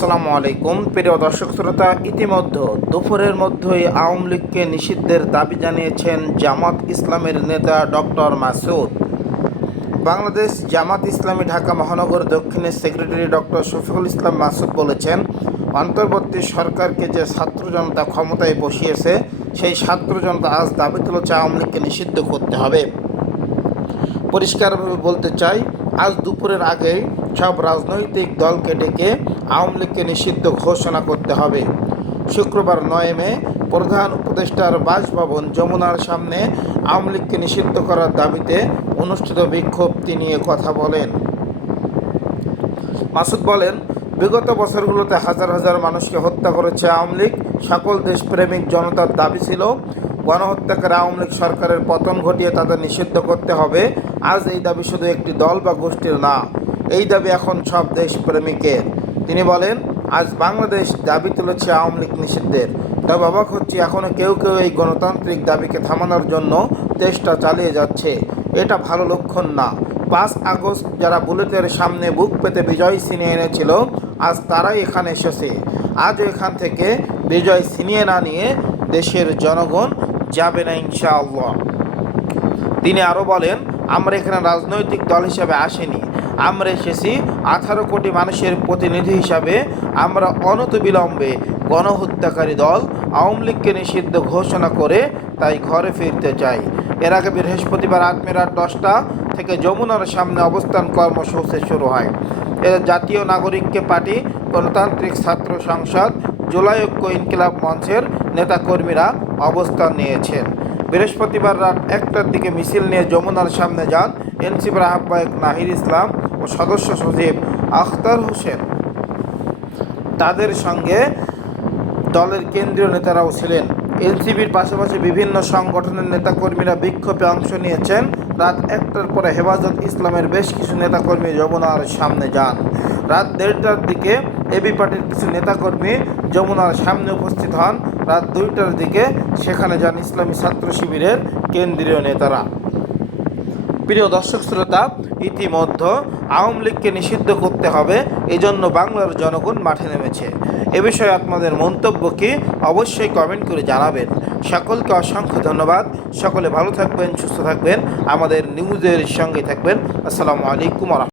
আসসালামু আলাইকুম প্রিয় দর্শক শ্রোতা, ইতিমধ্যে দুপুরের মধ্যেই আওয়ামী লীগকে নিষিদ্ধের দাবি জানিয়েছেন জামাত ইসলামের নেতা ডক্টর মাসুদ। বাংলাদেশ জামাত ইসলামী ঢাকা মহানগর দক্ষিণের সেক্রেটারি ডক্টর শফিকুল ইসলাম মাসুদ বলেছেন, অন্তর্বর্তী সরকারকে যে ছাত্র জনতা ক্ষমতায় বসিয়েছে সেই ছাত্র জনতা আজ দাবি তুলেছে আওয়ামী লীগকে নিষিদ্ধ করতে হবে। পরিষ্কারভাবে বলতে চাই, আজ দুপুরের আগেই সব রাজনৈতিক দলকে ডেকে আওয়ামী লীগকে নিষিদ্ধ ঘোষণা করতে হবে। শুক্রবার 9 মে প্রধান উপদেষ্টার বাসভবন যমুনার সামনে আওয়ামী লীগকে নিষিদ্ধ করার দাবিতে অনুষ্ঠিত বিক্ষোভ তিনি কথা বলেন। মাসুদ বলেন, বিগত বছরগুলোতে হাজার হাজার মানুষকে হত্যা করেছে আওয়ামী লীগ। সকল দেশপ্রেমিক জনতার দাবি ছিল গণহত্যাকারী আওয়ামী লীগ সরকারের পতন ঘটিয়ে তাদের নিষিদ্ধ করতে হবে। আজ এই দাবি শুধু একটি দল বা গোষ্ঠীর না, এই দাবি এখন সব দেশপ্রেমিকের। তিনি বলেন, আজ বাংলাদেশ দাবি তুলেছে আওয়ামী লীগ নিষিদ্ধের। তবে অবাক হচ্ছে, এখনও কেউ কেউ এই গণতান্ত্রিক দাবিকে থামানোর জন্য চেষ্টা চালিয়ে যাচ্ছে। এটা ভালো লক্ষণ না। 5 আগস্ট যারা বুলেটের সামনে বুক পেতে বিজয় ছিনিয়ে এনেছিল, আজ তারাই এখানে এসেছে। আজও এখান থেকে বিজয় ছিনিয়ে না নিয়ে দেশের জনগণ যাবে না ইনশাআল্লাহ। তিনি আরও বলেন, আমরা এখানে রাজনৈতিক দল হিসাবে আসিনি, আমরা এসেছি 18 কোটি মানুষের প্রতিনিধি হিসাবে। আমরা অনতিবিলম্বে গণহত্যাকারী দল আওয়ামী লীগকে নিষিদ্ধ ঘোষণা করে তাই ঘরে ফিরতে চাই। এর আগে বৃহস্পতিবার রাত 10টা থেকে যমুনার সামনে অবস্থান কর্মসূচি শুরু হয়। এর জাতীয় নাগরিককে পার্টি, গণতান্ত্রিক ছাত্র সংসদ, জুলাই ঐক্য ইনকিলাব মঞ্চের নেতাকর্মীরা অবস্থান নিয়েছেন। বৃহস্পতিবার রাত 1টার দিকে মিছিল নিয়ে যমুনার সামনে যান এনসিপির আহ্বায়ক নাহির ইসলাম ও সদস্য সচিব আখতার হোসেন। তাদের সঙ্গে দলের কেন্দ্রীয় নেতারাও ছিলেন। এনসিপির পাশাপাশি বিভিন্ন সংগঠনের নেতাকর্মীরা বিক্ষোভে অংশ নিয়েছেন। রাত 1টার পরে হেফাজত ইসলামের বেশ কিছু নেতাকর্মী যমুনার সামনে যান। রাত 1:30টার দিকে এবি পার্টির কিছু নেতাকর্মী যমুনার সামনে উপস্থিত হন। রাত 2টার দিকে সেখানে যান ইসলামী ছাত্র শিবিরের কেন্দ্রীয় নেতারা। প্রিয় দর্শক শ্রোতা, ইতিমধ্যে আওয়ামী লীগকে নিষিদ্ধ করতে হবে, এজন্য বাংলার জনগণ মাঠে নেমেছে। এ বিষয়ে আপনাদের মন্তব্য কি অবশ্যই কমেন্ট করে জানাবেন। সকলকে অসংখ্য ধন্যবাদ। সকলে ভালো থাকবেন, সুস্থ থাকবেন, আমাদের নিউজের সঙ্গে থাকবেন। আসসালামু আলাইকুম।